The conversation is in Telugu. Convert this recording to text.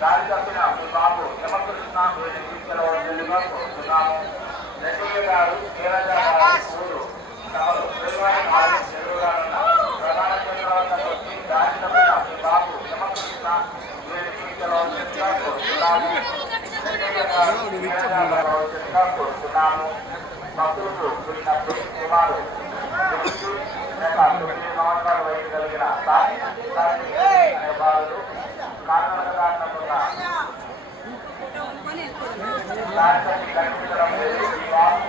దారి తప్పిన మీ బాబు యమకృష్ణ వీరిని తీసుకెళ్లవలసిందిగా కోరుతున్నాము. రెడ్డి గారు నీరజ గారు ఊరు తమరు ఎదురుగానున్న ప్రధాన కేంద్రాలను వచ్చి దారి తప్పిన మీ బాబు యమకృష్ణ వీరిని తీసుకెళ్లవలసిందిగా కోరుతున్నాము. రెడ్డి గారు నీరజ గారు కోరుతున్నాము. భక్తులకు పుట్టిన కుమారు 9 సంవత్సరాల వయసు కలిగిన అనే బాలుడు కారణంగా కనిపించడం లేదు. ఈ వాసు